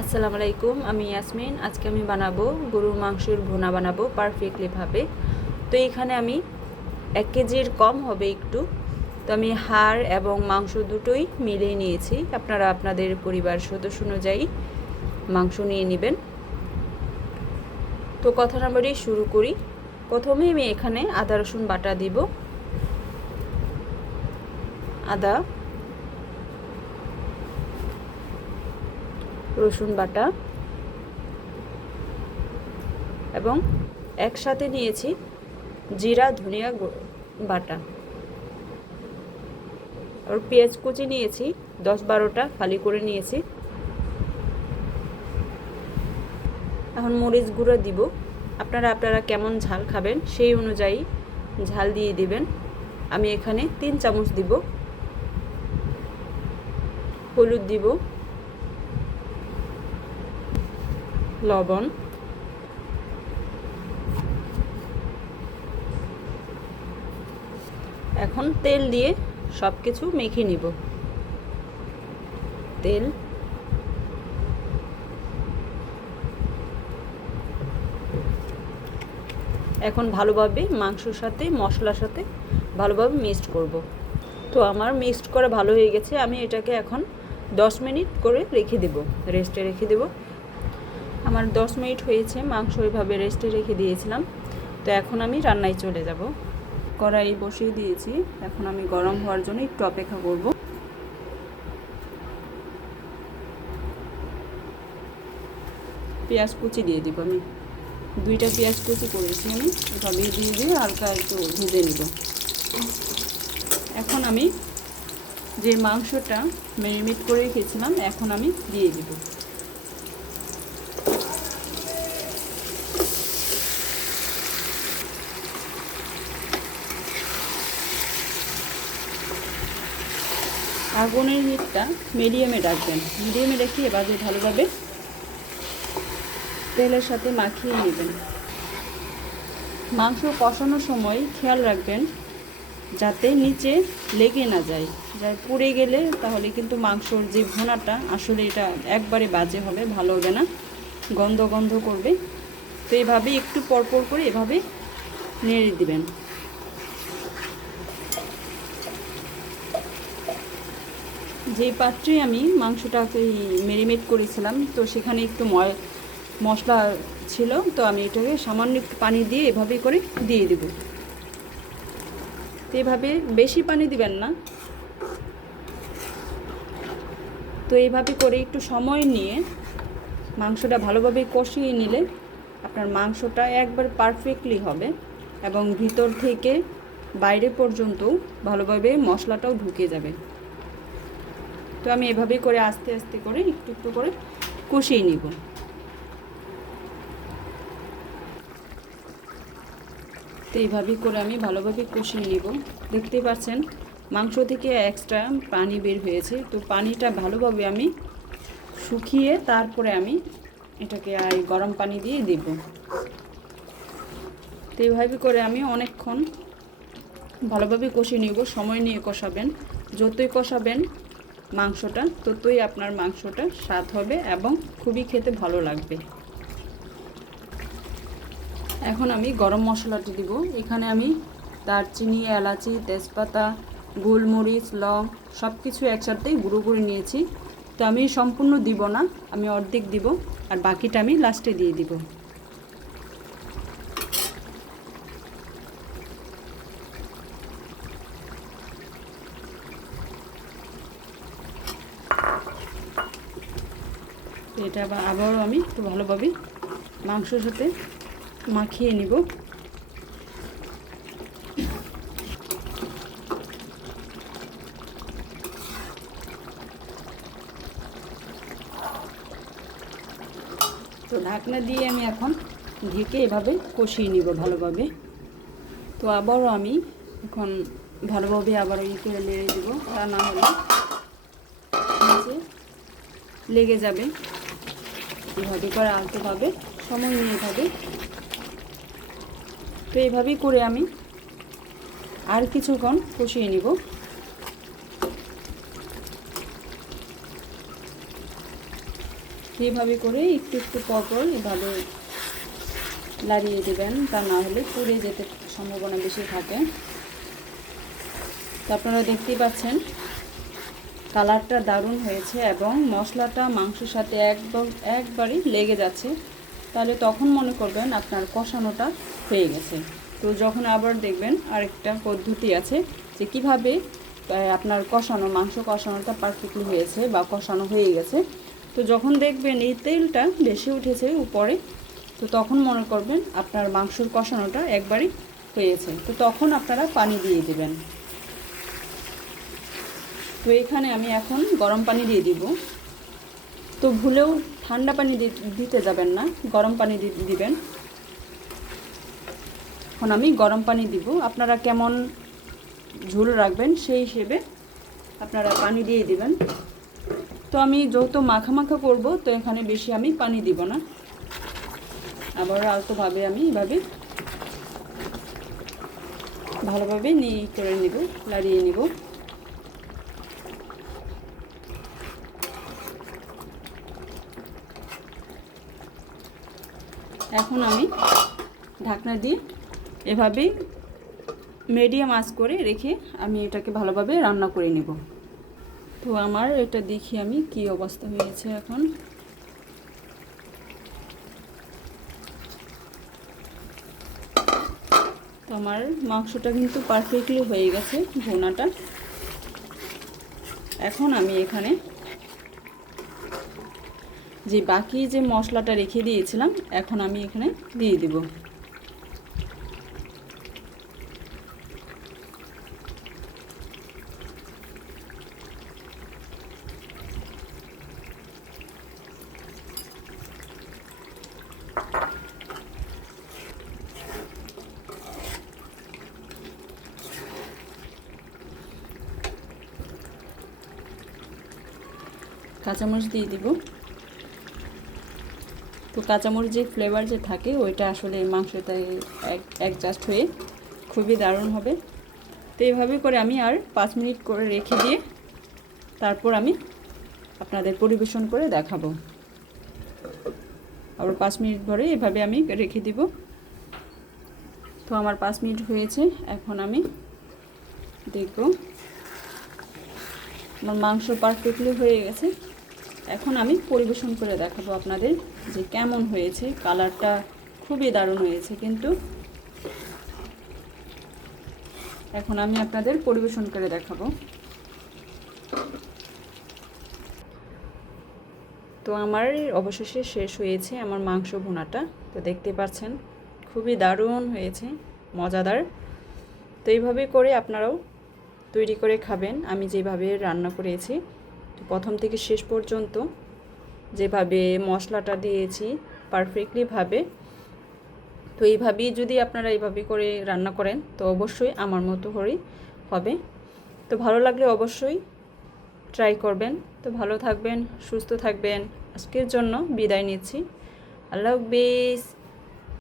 আসসালামু আলাইকুম, আমি ইয়াসমিন। আজকে আমি বানাবো গরুর মাংসের ভুনা বানাবো পারফেক্টলি ভাবে। তো এখানে আমি 1 কেজির কম হবে একটু। তো আমি হাড় এবং মাংস দুটোই মিলিয়ে নিয়েছি। আপনারা আপনাদের পরিবার সদস্য অনুযায়ী মাংস নিয়ে নেবেন। তো কথা না বাড়িয়ে শুরু করি। প্রথমে আমি এখানে আদা রসুন বাটা দিব। আদা রসুন বাটা এবং একসাথে নিয়েছি জিরা ধনিয়া বাটা আর পেঁয়াজ কুচি নিয়েছি 10-12টা ফালি করে নিয়েছি। এখন মরিচ গুঁড়ো দিব। আপনারা কেমন ঝাল খাবেন সেই অনুযায়ী ঝাল দিয়ে দিবেন। আমি এখানে 3 চামচ দিব। হলুদ দিব, লবণ, এখন তেল দিয়ে সব কিছু মেখে নিব। তেল, এখন ভালোভাবে মাংসর সাথে মশলার সাথে ভালোভাবে মিক্সড করব। তো আমার মিক্সড করা ভালো হয়ে গেছে। আমি এটাকে এখন 10 মিনিট করে রেখে দেব, রেস্টে রেখে দেব। আমার 10 মিনিট হয়েছে, মাংস ওইভাবে রেস্টে রেখে দিয়েছিলাম। তো এখন আমি রান্নায় চলে যাব। কড়াই বসিয়ে দিয়েছি, এখন আমি গরম হওয়ার জন্য একটু অপেক্ষা করব। পেঁয়াজ কুচি দিয়ে দিব। আমি 2টা পেঁয়াজ কুচি করেছি, আমি এভাবে দিয়ে হালকা একটু ভেজে নিব। এখন আমি যে মাংসটা ম্যারিনেট করে রেখেছিলাম এখন আমি দিয়ে দিব। আগুনের হিটটা মিডিয়ামে রাখবেন। মিডিয়ামে রেখে এবারে ভালোভাবে তেলের সাথে মাখিয়ে নেবেন। মাংস কষানোর সময় খেয়াল রাখবেন যাতে নিচে লেগে না যায়। যা পুড়ে গেলে তাহলে কিন্তু মাংসর যে ভুনাটা আসলে এটা একবারে বাজে হবে, ভালো হবে না, গন্ধ গন্ধ করবে। তো এইভাবে একটু পরপর করে এভাবে নেড়ে দিবেন। যে পাত্রে আমি মাংসটাকে ম্যারিনেট করেছিলাম তো সেখানে একটু মশলা ছিল, তো আমি এটাকে সামান্য একটু পানি দিয়ে এভাবে করে দিয়ে দেব। তো এভাবে বেশি পানি দিবেন না। তো এইভাবে করে একটু সময় নিয়ে মাংসটা ভালোভাবে কষিয়ে নিলে আপনার মাংসটা একবার পারফেক্টলি হবে এবং ভিতর থেকে বাইরে পর্যন্ত ভালোভাবে মশলাটাও ঢুকে যাবে। তো আমি এভাবে করে আস্তে আস্তে করে একটু একটু করে কষিয়ে নিব। তো এইভাবেই করে আমি ভালোভাবে কষিয়ে নিব। দেখতেই পাচ্ছেন মাংস থেকে এক্সট্রা পানি বের হয়েছে। তো পানিটা ভালোভাবে আমি শুকিয়ে তারপরে আমি এটাকে গরম পানি দিয়ে দেব। তো এইভাবে করে আমি অনেকক্ষণ ভালোভাবে কষিয়ে নিব। সময় নিয়ে কষাবেন, যতই কষাবেন মাংসটা ততই আপনার মাংসটা স্বাদ হবে এবং খুবই খেতে ভালো লাগবে। এখন আমি গরম মশলাটি দিব। এখানে আমি দারচিনি, এলাচি, তেজপাতা, গোলমরিচ, লং সব কিছু একসাথেই গুঁড়ো করে নিয়েছি। তো আমি সম্পূর্ণ দিব না, আমি অর্ধেক দিব আর বাকিটা আমি লাস্টে দিয়ে দিব। এটা আবারও আমি একটু ভালোভাবে মাংসের সাথে মাখিয়ে নিব। তো ঢাকনা দিয়ে আমি এখন ঢেকে এভাবে কষিয়ে নিব ভালোভাবে। তো আবারও আমি এখন ভালোভাবে আবারও করে নেড়ে দেব, তা না হলে নিচে লেগে যাবে। এভাবে করে আলতোভাবে সময় নিয়ে এভাবে। তো এইভাবেই করে আমি আর কিছুক্ষণ কষিয়ে নিব। এইভাবে করে একটু একটু পরপর এভাবে লাড়িয়ে দেবেন, তা না হলে পুড়ে যেতে সম্ভাবনা বেশি থাকে। তো আপনারা দেখতেই পাচ্ছেন কালারটা দারুণ হয়েছে এবং মশলাটা মাংসের সাথে একবারই লেগে যাচ্ছে। তাহলে তখন মনে করবেন আপনার কষানোটা হয়ে গেছে। তো যখন আবার দেখবেন আরেকটা পদ্ধতি আছে যে কিভাবে আপনার মাংস কষানোটা পারফেক্টলি হয়েছে বা কষানো হয়ে গেছে। তো যখন দেখবেন এই তেলটা বেশি উঠেছে উপরে, তো তখন মনে করবেন আপনার মাংসর কষানোটা একবারই হয়েছে। তো তখন আপনারা পানি দিয়ে দেবেন। তো এখানে আমি এখন গরম পানি দিয়ে দিব। তো ভুলেও ঠান্ডা পানি দিতে যাবেন না, গরম পানি দিবেন। এখন আমি গরম পানি দিব। আপনারা কেমন ঝোল রাখবেন সেই হিসেবে আপনারা পানি দিয়ে দিবেন। তো আমি যত মাখা মাখা করব, তো এখানে বেশি আমি পানি দিব না। আবার আলতোভাবে আমি এভাবে ভালোভাবে করে নিব, লাড়িয়ে নিব। এখন আমি ঢাকনা দিয়ে এভাবেই মিডিয়াম আঁচ করে রেখে আমি এটাকে ভালোভাবে রান্না করে নেব। তো আমার এটা দেখি আমি কি অবস্থা হয়েছে এখন। তো আমার মাংসটা কিন্তু পারফেক্টলি হয়ে গেছে ভুনাটা। এখন আমি এখানে যে বাকি যে মশলাটা রেখে দিয়েছিলাম, এখন আমি এখানে দিয়ে দিব। কাঁচামরিচ দিয়ে দিব। তো কাঁচামরিচ যে ফ্লেভার যে থাকে ওইটা আসলে মাংসতে অ্যাডজাস্ট হয়ে খুবই দারুণ হবে। তো এইভাবে করে আমি আর 5 মিনিট করে রেখে দিয়ে তারপর আমি আপনাদের পরিবেশন করে দেখাবো। আবার 5 মিনিট ধরে এভাবে আমি রেখে দিব। তো আমার 5 মিনিট হয়েছে, এখন আমি দেখব আমার মাংস পারফেক্টলি হয়ে গেছে। এখন আমি পরিবেশন করে দেখাবো আপনাদের যে কেমন হয়েছে। কালারটা খুবই দারুণ হয়েছে কিন্তু। এখন আমি আপনাদের পরিবেশন করে দেখাবো। তো আমার অবশেষে শেষ হয়েছে আমার মাংস ভুনাটা। তো দেখতে পাচ্ছেন খুবই দারুণ হয়েছে, মজাদার। তো এইভাবে করে আপনারাও তৈরি করে খাবেন আমি যেভাবে রান্না করেছি। তো প্রথম থেকে শেষ পর্যন্ত যেভাবে মশলাটা দিয়েছি পারফেক্টলিভাবে, তো এইভাবেই যদি আপনারা এইভাবে করে রান্না করেন তো অবশ্যই আমার মতো করেই হবে। তো ভালো লাগলে অবশ্যই ট্রাই করবেন। তো ভালো থাকবেন, সুস্থ থাকবেন। আজকের জন্য বিদায় নিচ্ছি। আল্লাহ হাফেজ।